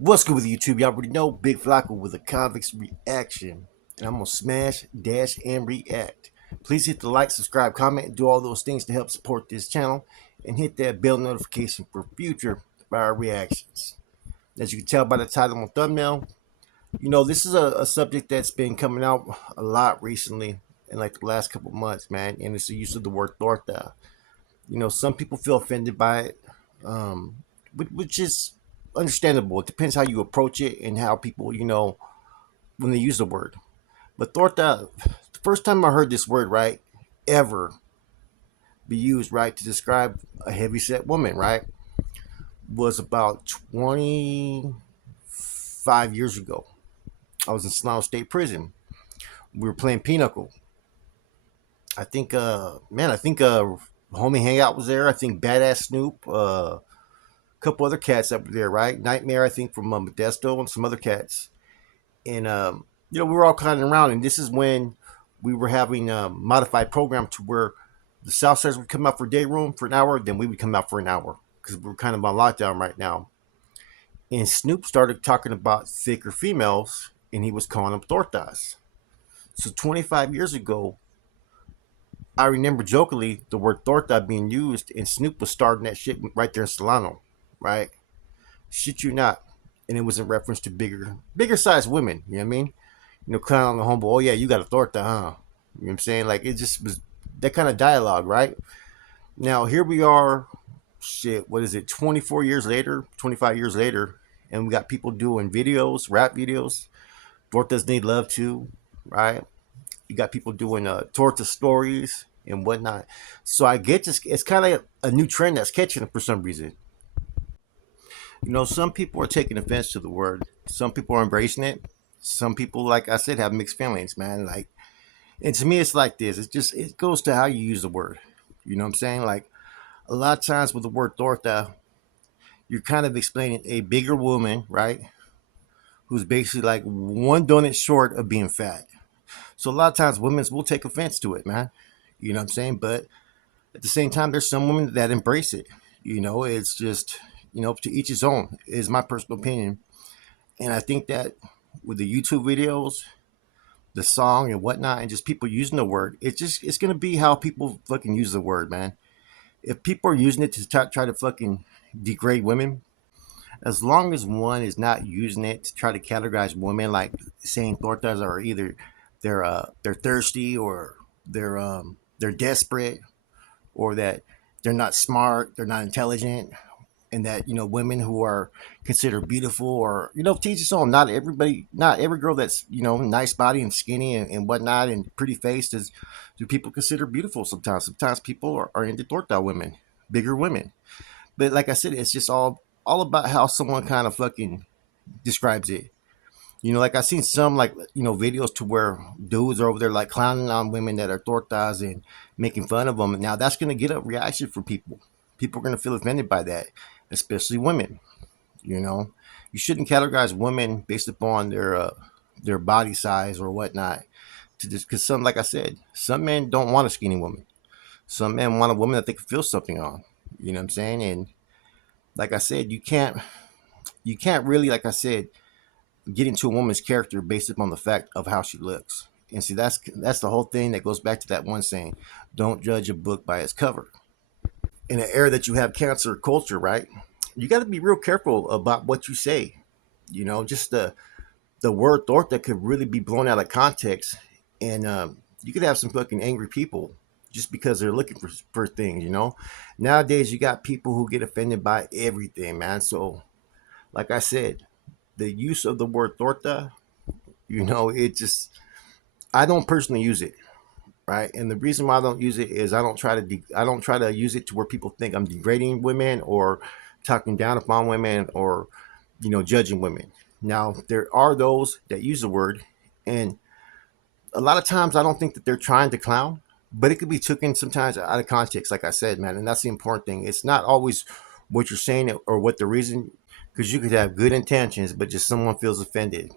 What's good with YouTube? Y'all already know Big Flacco with a Convicts reaction. And I'm going to smash, dash, and react. Please hit the like, subscribe, comment, and do all those things to help support this channel. And hit that bell notification for future our reactions. As you can tell by the title and thumbnail, this is a subject that's been coming out a lot recently in like the last couple months, man. And it's the use of the word torta. Some people feel offended by it, um, which is understandable. It depends how you approach it and how people, when they use the word. But torta, the first time I heard this word, right, ever be used, right, to describe a heavyset woman, right, was about 25 years ago. I was in Solano State Prison. We were playing Pinochle. I think Homie Hangout was there. I think Badass Snoop, couple other cats that were there, right? Nightmare, I think, from Modesto and some other cats. And, we were all kind of around. And this is when we were having a modified program to where the Southsiders would come out for day room for an hour, then we would come out for an hour because we're kind of on lockdown right now. And Snoop started talking about thicker females, and he was calling them tortas. So 25 years ago, I remember jokingly the word torta being used, and Snoop was starting that shit right there in Solano, right? Shit you not. And it was in reference to bigger sized women. You know what I mean? Kind of on the humble. Oh yeah, you got a torta, huh? You know what I'm saying? Like it just was that kind of dialogue, right? Now here we are. Shit, what is it? 24 years later, 25 years later, and we got people doing videos, rap videos. Tortas need love too, right? You got people doing torta stories and whatnot. So I get this. It's kind of a new trend that's catching for some reason. Some people are taking offense to the word. Some people are embracing it. Some people, like I said, have mixed feelings, man. Like, and to me, it's like this. It goes to how you use the word. You know what I'm saying? Like, a lot of times with the word torta, you're kind of explaining a bigger woman, right? Who's basically like one donut short of being fat. So a lot of times women will take offense to it, man. You know what I'm saying? But at the same time, there's some women that embrace it. It's just, to each his own, is my personal opinion. And I think that with the YouTube videos, the song and whatnot, and just people using the word, it's gonna be how people fucking use the word, man. If people are using it to try to fucking degrade women, as long as one is not using it to try to categorize women, like saying tortas are either they're thirsty or they're desperate or that they're not smart, they're not intelligent, and that women who are considered beautiful or teach its own. Not everybody, not every girl that's nice body and skinny and whatnot and pretty faced is do people consider beautiful. Sometimes people are into torta women, bigger women. But like I said, it's just all about how someone kind of fucking describes it. Like I've seen some like videos to where dudes are over there like clowning on women that are tortas and making fun of them. Now that's gonna get a reaction from people. People are gonna feel offended by that, especially women. You know, you shouldn't categorize women based upon their body size or whatnot. To just because some, like I said, some men don't want a skinny woman. Some men want a woman that they can feel something on. You know what I'm saying? And like I said, you can't really, like I said, get into a woman's character based upon the fact of how she looks. And see, that's the whole thing that goes back to that one saying: "Don't judge a book by its cover." In an era that you have cancer culture, right? You got to be real careful about what you say. Just the word "thought" that could really be blown out of context, and you could have some fucking angry people just because they're looking for things. Nowadays you got people who get offended by everything, man. So, like I said, the use of the word torta, it just I don't personally use it, right? And the reason why I don't use it is I don't try to use it to where people think I'm degrading women or talking down upon women or judging women. Now there are those that use the word, and a lot of times I don't think that they're trying to clown, but it could be taken sometimes out of context, like I said, man. And that's the important thing. It's not always what you're saying or what the reason, because you could have good intentions, but just someone feels offended.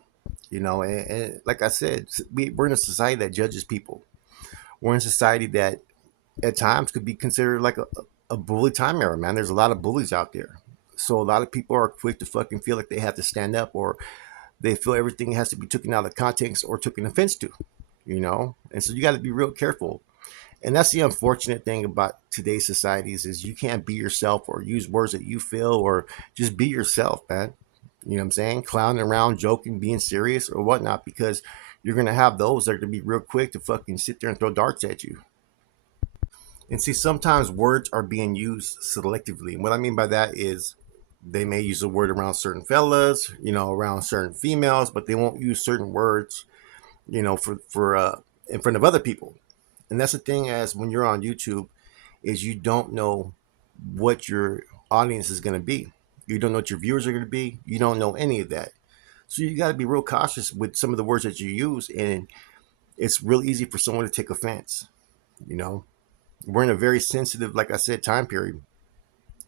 And like I said, we're in a society that judges people. We're in a society that at times could be considered like a bully time era, man. There's a lot of bullies out there. So a lot of people are quick to fucking feel like they have to stand up, or they feel everything has to be taken out of context or taken offense to, And so you got to be real careful. And that's the unfortunate thing about today's societies is you can't be yourself or use words that you feel or just be yourself, man. You know what I'm saying? Clowning around, joking, being serious or whatnot, because you're gonna have those that are gonna be real quick to fucking sit there and throw darts at you. And see, sometimes words are being used selectively. And what I mean by that is they may use a word around certain fellas, around certain females, but they won't use certain words, for in front of other people. And that's the thing as when you're on YouTube is you don't know what your audience is going to be. You don't know what your viewers are going to be. You don't know any of that. So you got to be real cautious with some of the words that you use. And it's real easy for someone to take offense. You know, we're in a very sensitive, like I said, time period,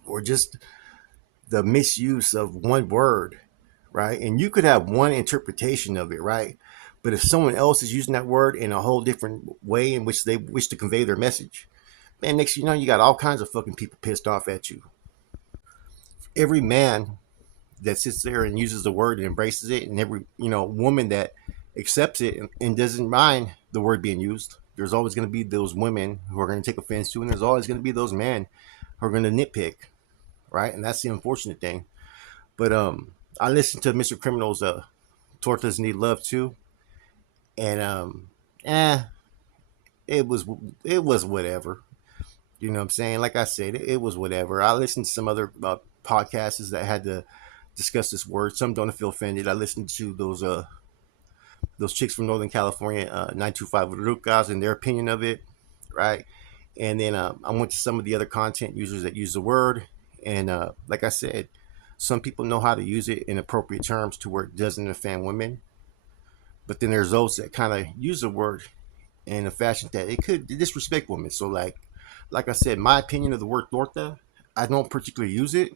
or just the misuse of one word, right? And you could have one interpretation of it, right? But if someone else is using that word in a whole different way in which they wish to convey their message, man, next you know, you got all kinds of fucking people pissed off at you. Every man that sits there and uses the word and embraces it, and every woman that accepts it and doesn't mind the word being used, there's always going to be those women who are going to take offense to, and there's always going to be those men who are going to nitpick, right? And that's the unfortunate thing. But I listened to Mr. Criminal's "Tortas Need Love" too, and eh, it was it was whatever. You know what I'm saying? Like I said, it was whatever. I listened to some other podcasts that had to discuss this word. Some don't feel offended. I listened to those chicks from Northern California, 925 Rucas, and their opinion of it, right? And then I went to some of the other content users that use the word, and like I said, some people know how to use it in appropriate terms to where it doesn't offend women. But then there's those that kind of use the word in a fashion that it could disrespect women. So like I said, my opinion of the word torta, I don't particularly use it.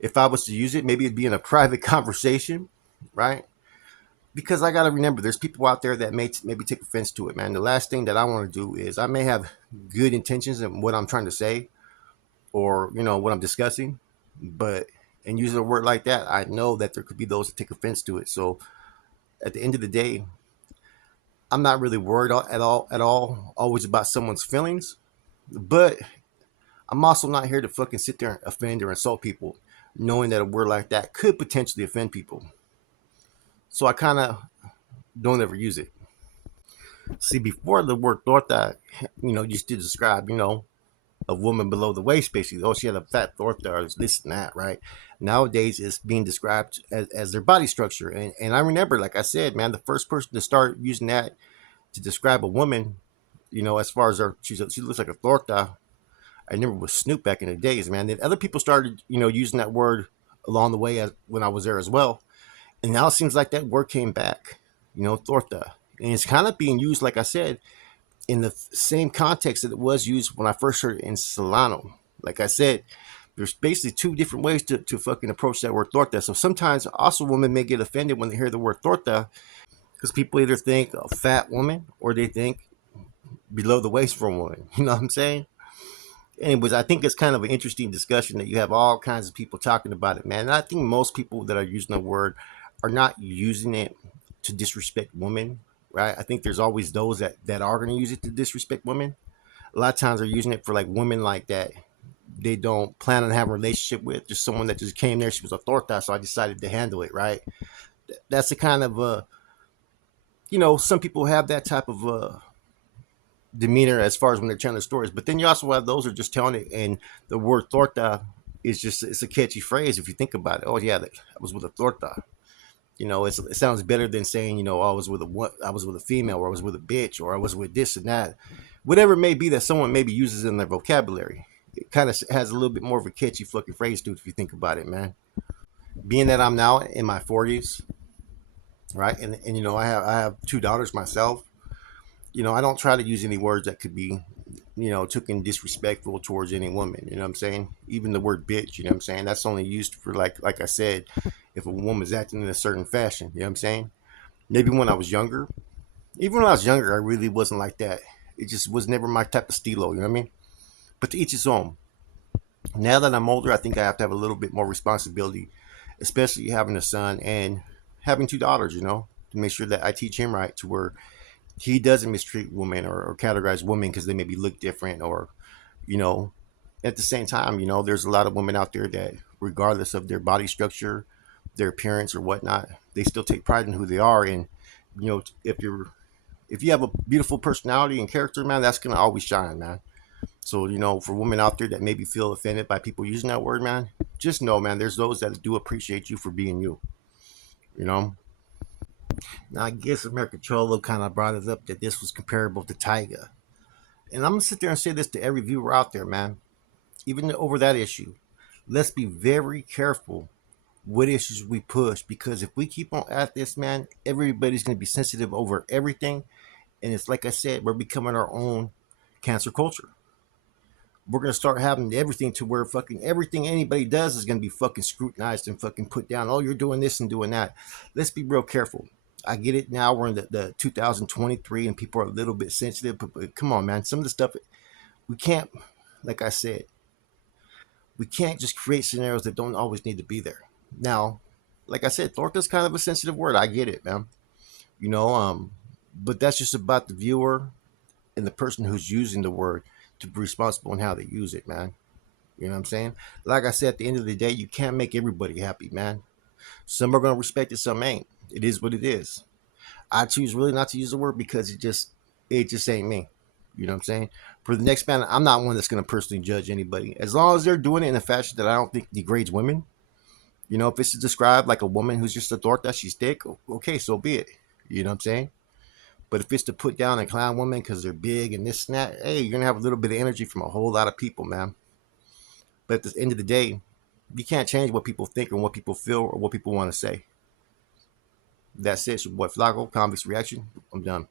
If I was to use it, maybe it'd be in a private conversation, right? Because I got to remember, there's people out there that may maybe take offense to it, man. The last thing that I want to do is I may have good intentions in what I'm trying to say or what I'm discussing, but and using a word like that, I know that there could be those that take offense to it. So at the end of the day, I'm not really worried at all always about someone's feelings, but I'm also not here to fucking sit there and offend or insult people, knowing that a word like that could potentially offend people. So I kind of don't ever use it. See, before the word torta, used to describe, a woman below the waist, basically. Oh, she had a fat torta or this and that, right? Nowadays, it's being described as their body structure. And I remember, like I said, man, the first person to start using that to describe a woman, as far as she looks like a torta, I remember was Snoop back in the days, man. Then other people started, using that word along the way when I was there as well. And now it seems like that word came back, torta. And it's kind of being used, like I said, in the same context that it was used when I first heard it in Solano. Like I said, there's basically two different ways to fucking approach that word torta. So sometimes also women may get offended when they hear the word torta because people either think a fat woman or they think below the waist for a woman. You know what I'm saying? Anyways, I think it's kind of an interesting discussion that you have all kinds of people talking about it, man. And I think most people that are using the word are not using it to disrespect women, right? I think there's always those that are going to use it to disrespect women. A lot of times they're using it for like women like that they don't plan on having a relationship with, just someone that just came there. She was a torta, so I decided to handle it, right? That's the kind of, some people have that type of demeanor as far as when they're telling their stories. But then you also have those who are just telling it, and the word torta is just it's a catchy phrase if you think about it. Oh yeah, I was with a torta. It sounds better than saying I was with I was with a female, or I was with a bitch, or I was with this and that, whatever it may be that someone maybe uses in their vocabulary. It kind of has a little bit more of a catchy fucking phrase to it if you think about it, man. Being that I'm now in my 40s, right, and I have two daughters myself. I don't try to use any words that could be, taken disrespectful towards any woman. You know what I'm saying? Even the word bitch, you know what I'm saying? That's only used for like I said, if a woman's acting in a certain fashion. You know what I'm saying? Maybe when I was younger, even when I was younger, I really wasn't like that. It just was never my type of stilo. You know what I mean? But to each his own. Now that I'm older, I think I have to have a little bit more responsibility, especially having a son and having two daughters, to make sure that I teach him right to where he doesn't mistreat women or categorize women because they maybe look different or, you know, at the same time, there's a lot of women out there that, regardless of their body structure, their appearance or whatnot, they still take pride in who they are. And, if you have a beautiful personality and character, man, that's gonna always shine, man. So, for women out there that maybe feel offended by people using that word, man, just know, man, there's those that do appreciate you for being you, you know? Now, I guess American Cholo kind of brought it up that this was comparable to Tyga. And I'm going to sit there and say this to every viewer out there, man, even over that issue. Let's be very careful what issues we push because if we keep on at this, man, everybody's going to be sensitive over everything. And it's like I said, we're becoming our own cancer culture. We're gonna start having everything to where fucking everything anybody does is gonna be fucking scrutinized and fucking put down. Oh, you're doing this and doing that. Let's be real careful. I get it now. We're in the 2023 and people are a little bit sensitive, but come on, man. Some of the stuff we can't, like I said, we can't just create scenarios that don't always need to be there. Now, like I said, Torta's kind of a sensitive word. I get it, man. You know, um, but that's just about the viewer and the person who's using the word to be responsible in how they use it, man. You know what I'm saying? Like I said, at the end of the day, you can't make everybody happy, man. Some are gonna respect it, some ain't. It is what it is. I choose really not to use the word because it just ain't me. You know what I'm saying? For the next man, I'm not one that's gonna personally judge anybody. As long as they're doing it in a fashion that I don't think degrades women. If it's described like a woman who's just a thought that she's thick, okay, so be it. You know what I'm saying? But if it's to put down a clown woman because they're big and this and that, hey, you're gonna have a little bit of energy from a whole lot of people, man. But at the end of the day, you can't change what people think or what people feel or what people want to say. That's it. It's your boy Flaco, Convicts Reaction. I'm done.